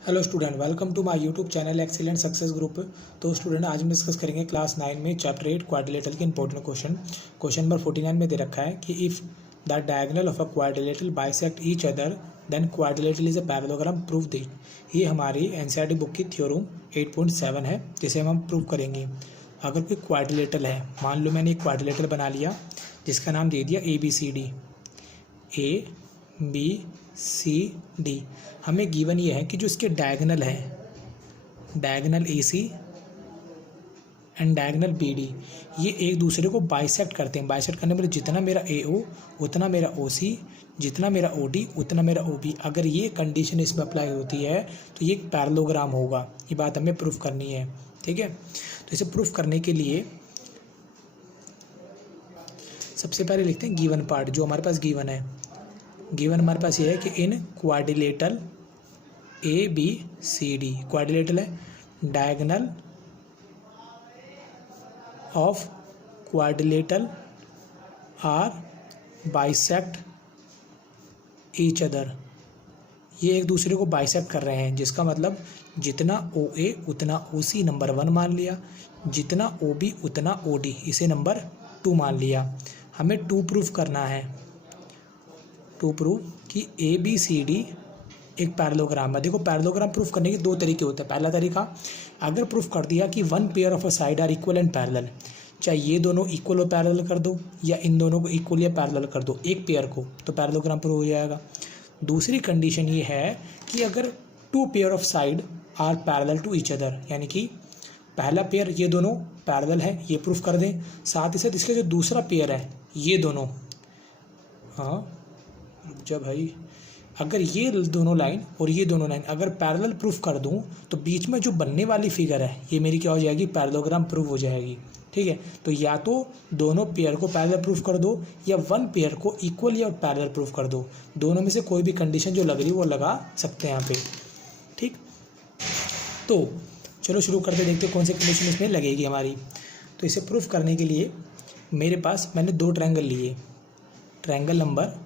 Hello student, welcome to my YouTube channel excellent success group. तो student, आज हम discuss करेंगे क्लास 9 में चैप्टर 8 क्वाड्रिलेटरल के इंपॉर्टेंट क्वेश्चन नंबर 49 में दे रखा है कि if the diagonal of a quadrilateral bisect each other then quadrilateral is a parallelogram, prove it. ये हमारी एनसीईआरटी बुक की थ्योरम 8.7 है, जिसे हम प्रूव करेंगे। अगर कोई क्वाड्रिलेटरल है, मान लो मैंने एक क्वाड्रिलेटरल बना लिया जिसका नाम दे दिया ABCD, ABCD। हमें गिवन ये है कि जो इसके डायगोनल है, diagonal AC and diagonal BD, ये एक दूसरे को बाइसेक्ट करते हैं। बाइसेक्ट करने पर जितना मेरा AO उतना मेरा OC, जितना मेरा OD उतना मेरा OB। अगर ये कंडीशन इसमें अप्लाई होती है तो ये एक पैरेललोग्राम होगा। ये बात हमें प्रूफ करनी है, ठीक है। तो इसे प्रूफ करने के लिए सबसे पहले लिखते हैं गिवन पार्ट, जो हमारे पास गिवन है। गिवन हमारे पास ये है कि इन क्वाड्रिलेटरल ABCD, क्वाड्रिलेटरल है, diagonal of quadrilateral are bisect each other. ये एक दूसरे को बाइसेक्ट कर रहे हैं, जिसका मतलब जितना OA उतना OC नंबर 1 मान लिया, जितना OB उतना OD इसे नंबर 2 मान लिया। हमें 2 प्रूफ करना है, 2 प्रूफ कि ABCD एक पैरेललोग्राम है। देखो, पैरेललोग्राम प्रूफ करने के 2 तरीके होते हैं। पहला तरीका, अगर प्रूफ कर दिया कि 1 pair of a side are equal and parallel, चाहे ये दोनों इक्वल और पैरेलल कर दो या इन दोनों को इक्वल या पैरेलल कर दो, एक पेयर को, तो पैरेललोग्राम प्रूव हो जाएगा। दूसरी कंडीशन ये है कि अगर 2 pair of side are parallel to each other, यानी कि पहला पेयर ये दोनों पैरेलल है, ये प्रूफ कर दें। साथ ही साथ इसका जो दूसरा पेयर है, ये दोनों, हाँ रुक जा भाई, अगर ये दोनों लाइन और ये दोनों लाइन अगर पैरेलल प्रूफ कर दूं तो बीच में जो बनने वाली फिगर है ये मेरी क्या हो जाएगी, पैरेललोग्राम प्रूफ हो जाएगी, ठीक है। तो या तो दोनों पेयर को पैरेलल प्रूफ कर दो या 1 पेयर को इक्वल या पैरेलल प्रूफ कर दो। दोनों में से कोई भी कंडीशन जो लग रही है वो लगा सकते हैं यहाँ पे, ठीक। तो चलो शुरू करते, देखते कौन सी कंडीशन इसमें लगेगी हमारी। तो इसे प्रूफ करने के लिए मेरे पास मैंने 2 ट्रायंगल लिए। ट्रायंगल नंबर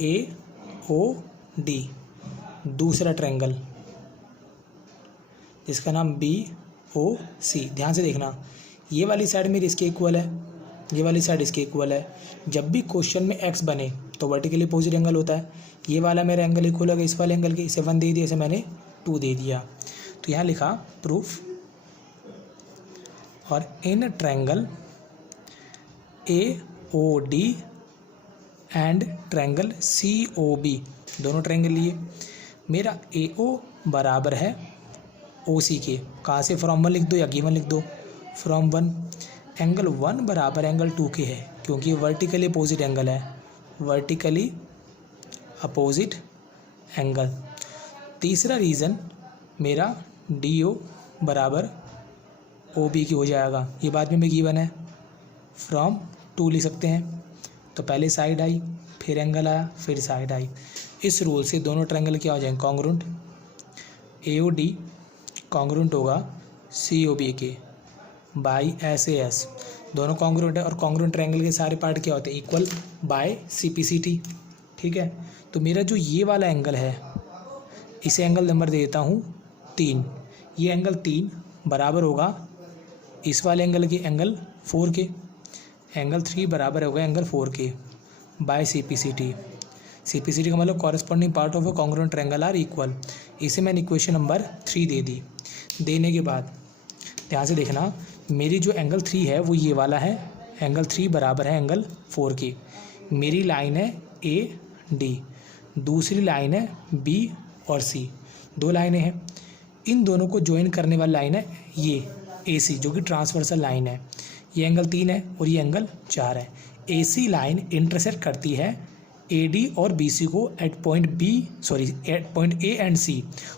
AOD, दूसरा ट्रायंगल जिसका नाम BOC। ध्यान से देखना, ये वाली साइड मेरी इसके इक्वल है, ये वाली साइड इसके इक्वल है। जब भी क्वेश्चन में x बने तो वर्टिकली अपोजिट एंगल होता है। ये वाला मेरा एंगल इक्वल होगा इस वाले एंगल के, इसे 1 दे दिया, इसे मैंने 2 दे दिया। तो यहाँ लिखा प्रूफ, और in triangle AOD and triangle COB, दोनों ट्रायंगल लिए। मेरा AO बराबर है OC के, कहाँ से, फ्रॉम 1 लिख दो या गिवन लिख दो, फ्रॉम 1। एंगल 1 बराबर एंगल 2 के है, क्योंकि वर्टिकली अपोजिट एंगल है, वर्टिकली अपोजिट एंगल। तीसरा रीज़न मेरा DO बराबर OB की हो जाएगा, ये बाद में गिवन है, फ्रॉम 2 लिख सकते हैं। तो पहले साइड आई, फिर एंगल आया, फिर साइड आई। इस रूल से दोनों ट्रायंगल क्या हो जाएंगे, कॉन्ग्रुएंट। AOD कॉन्ग्रुएंट होगा COB के बाई SAS, दोनों कॉन्ग्रुएंट है। और कॉन्ग्रुएंट ट्रायंगल के सारे पार्ट क्या होते हैं, इक्वल बाय CPCT, ठीक है। तो मेरा जो ये वाला एंगल है, इसे एंगल नंबर दे देता हूँ 3। ये एंगल 3 बराबर होगा इस वाले एंगल के एंगल 4 के। एंगल 3 बराबर होगा एंगल 4 के बाय CPCT। CPCT का मतलब corresponding part of a congruent triangle are equal. इसे मैंने इक्वेशन नंबर 3 दे दी। देने के बाद ध्यान से देखना, मेरी जो एंगल 3 है वो ये वाला है, एंगल 3 बराबर है एंगल 4 के। मेरी लाइन है AD, दूसरी लाइन है B और C, 2 लाइनें हैं। इन दोनों को ज्वाइन करने वाली लाइन है ये AC, जो कि ट्रांसवर्सल लाइन है। ये एंगल 3 है और ये एंगल 4 है। AC लाइन इंटरसेक्ट करती है AD और BC को at point A and C,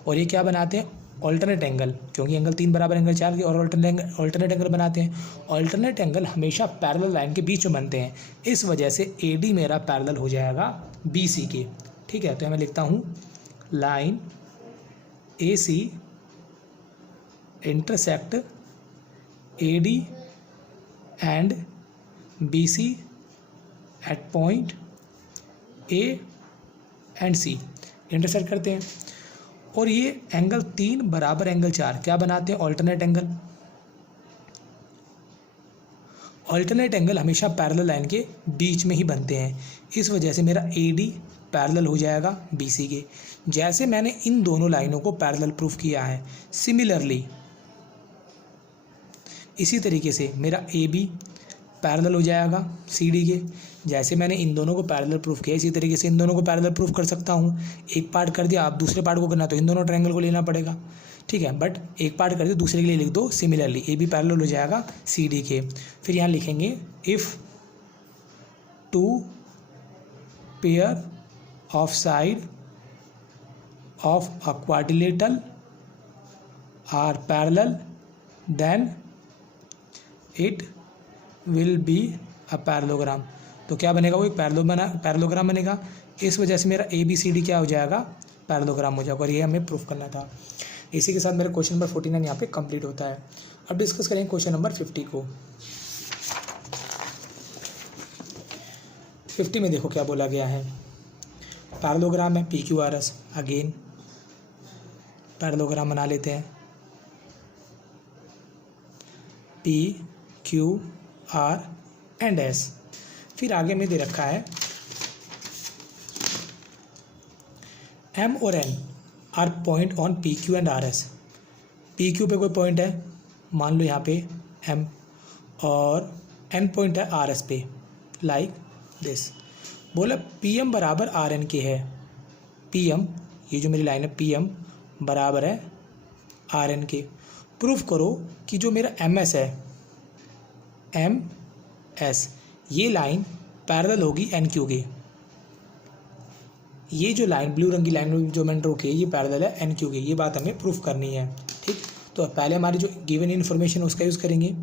और ये क्या बनाते हैं, ऑल्टरनेट एंगल, क्योंकि एंगल 3 बराबर एंगल 4 के, और ऑल्टरनेट एंगल बनाते हैं। ऑल्टरनेट एंगल हमेशा पैरेलल लाइन के बीच में बनते हैं, इस वजह से AD मेरा पैरेलल हो जाएगा BC के, ठीक है। तो मैं लिखता हूँ line AC intersect AD and BC at point A and C। Intersect करते हैं। और ये एंगल 3 बराबर एंगल 4 क्या बनाते हैं? Alternate angle. ऑल्टरनेट एंगल हमेशा पैरेलल लाइन के बीच में ही बनते हैं, इस वजह से मेरा AD पैरेलल हो जाएगा BC के। जैसे मैंने इन दोनों लाइनों को पैरेलल प्रूफ किया है, सिमिलरली इसी तरीके से मेरा AB पैरेलल हो जाएगा CD के। जैसे मैंने इन दोनों को पैरेलल प्रूफ किया, इसी तरीके से इन दोनों को पैरेलल प्रूफ कर सकता हूँ। एक पार्ट कर दिया, आप दूसरे पार्ट को करना तो इन दोनों ट्रायंगल को लेना पड़ेगा, ठीक है। बट एक पार्ट कर दिया, दूसरे के लिए लिख दो सिमिलरली, AB पैरेलल हो जाएगा CD के। फिर यहाँ लिखेंगे if 2 pair of side of a quadrilateral are parallel then it will be a parallelogram. तो क्या बनेगा? वो एक पैरेललोग्राम बनेगा। इस वजह से मेरा ABCD क्या हो जाएगा? पैरेललोग्राम हो जाएगा। और ये हमें प्रूफ करना था। इसी के साथ मेरा क्वेश्चन नंबर 49 यहाँ पे कंप्लीट होता है। अब डिस्कस करेंगे क्वेश्चन नंबर 50 को। 50 में देखो क्या बोला गया है। पैरेललोग्राम है PQRS। अगेन पैरेललोग्राम बना लेते हैं। PQR and S। फिर आगे में दे रखा है M और N are point on PQ and RS। PQ पे कोई पॉइंट है, मान लो यहाँ पे M, और N पॉइंट है RS पे, लाइक दिस। बोला PM बराबर RN के है। PM, ये जो मेरी लाइन है, PM बराबर है RN के। प्रूफ करो कि जो मेरा MS है, MS, ये लाइन पैरेलल होगी NQ के। ये जो लाइन ब्लू रंग की लाइन जो मैंने ड्रॉ की है, ये पैरेलल है NQ के। ये बात हमें प्रूफ करनी है, ठीक। तो पहले हमारी जो गिवन इन्फॉर्मेशन उसका यूज़ करेंगे।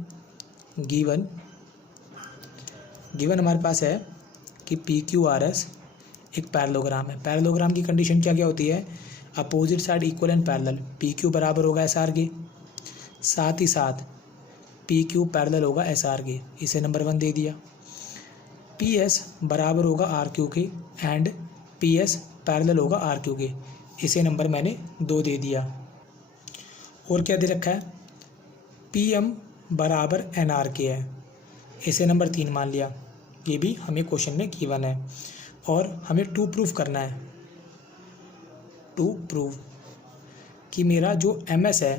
गिवन हमारे पास है कि PQRS एक पैरेललोग्राम है। पैरेललोग्राम की कंडीशन क्या क्या होती है? Opposite side equal and parallel. PQ बराबर होगा SR के, साथ ही साथ PQ पैरेलल होगा SR के। इसे नंबर 1 दे दिया। PS बराबर होगा RQ के एंड PS पैरेलल होगा RQ के। इसे नंबर मैंने 2 दे दिया। और क्या दे रखा है? PM बराबर NR के है। इसे नंबर 3 मान लिया। ये भी हमें क्वेश्चन में गिवन है। और हमें 2 प्रूफ करना है। 2 प्रूव कि मेरा जो MS है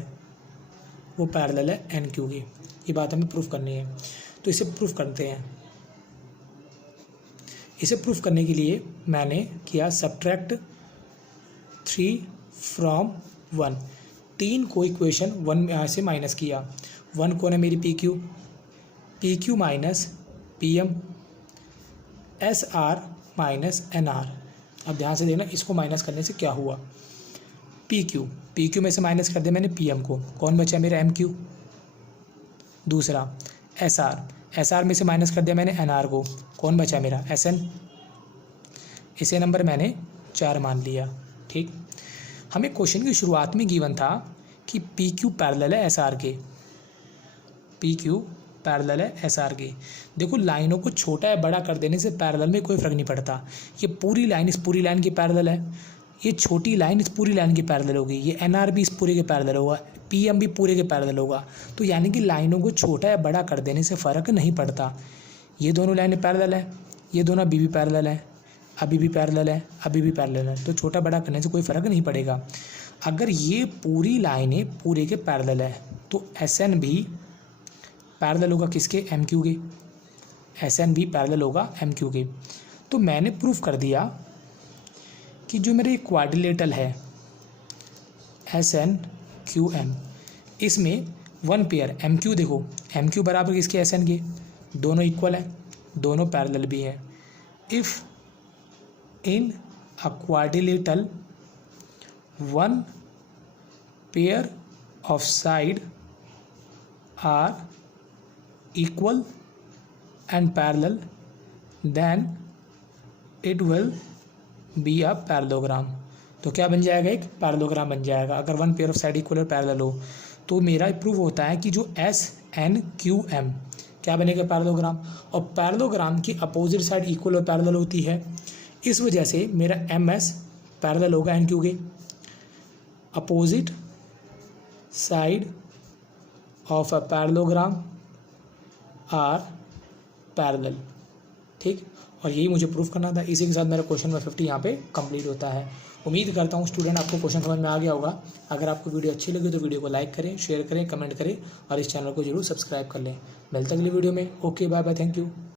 वो पैरेलल है NQ के। ये बात हमें प्रूफ करनी है। तो इसे प्रूफ करते हैं। इसे प्रूफ करने के लिए मैंने किया सब्ट्रैक्ट 3 फ्रॉम 1। 3 को इक्वेशन 1 में से माइनस किया। 1 कौन है? मेरी PQ minus PM, SR minus NR। अब ध्यान से देखना, इसको माइनस करने से क्या हुआ। PQ में से माइनस कर दिया मैंने PM को, कौन बचा मेरा? MQ। दूसरा SR में से माइनस कर दिया मैंने NR को, कौन बचा मेरा? SN। इसे नंबर मैंने 4 मान लिया, ठीक। हमें क्वेश्चन की शुरुआत में गिवन था कि PQ पैरेलल है SR के। PQ पैरेलल है SR के। देखो लाइनों को छोटा या बड़ा कर देने से पैरेलल में कोई फ़र्क नहीं पड़ता। ये पूरी लाइन इस पूरी लाइन की पैरेलल है, ये छोटी लाइन इस पूरी लाइन की पैरेलल होगी, ये NR भी इस पूरे के पैरेलल होगा, PM भी पूरे के पैरेलल होगा। तो यानी कि लाइनों को छोटा या बड़ा कर देने से फ़र्क नहीं पड़ता। ये दोनों लाइनें पैरेलल है, ये दोनों अभी भी पैरेलल है, अभी भी पैरेलल है, अभी भी पैरेलल है। तो छोटा बड़ा करने से कोई फ़र्क नहीं पड़ेगा। अगर ये पूरी लाइनें पूरे के पैरेलल है तो SN भी पैरेलल होगा किसके? MQ के। SN भी पैरेलल होगा MQ के। तो मैंने प्रूफ कर दिया कि जो मेरे क्वाड्रिलेटरल है SNQM, इसमें 1 पेयर MQ, देखो MQ बराबर किसके? SN के। दोनों इक्वल है, दोनों पैरेलल भी हैं। If in a quadrilateral 1 pair of side are equal and parallel then it will be a parallelogram. तो क्या बन जाएगा? एक पैरेललोग्राम बन जाएगा। अगर 1 पेयर ऑफ साइड इक्वल और पैरेलल हो तो मेरा प्रूव होता है कि जो SNQM क्या बनेगा? पैरेललोग्राम। और पैरेललोग्राम की अपोजिट साइड इक्वल और पैरेलल होती है, इस वजह से मेरा MS पैरेलल होगा एन क्यू के। Opposite side of a parallelogram are parallel, ठीक। और यही मुझे प्रूफ करना था। इसी के साथ मेरा क्वेश्चन नंबर 50 यहाँ पे कंप्लीट होता है। उम्मीद करता हूँ स्टूडेंट आपको क्वेश्चन समझ में आ गया होगा। अगर आपको वीडियो अच्छी लगी तो वीडियो को लाइक करें, शेयर करें, कमेंट करें और इस चैनल को जरूर सब्सक्राइब कर लें। मिलते हैं अगली वीडियो में। Okay, bye bye, thank you.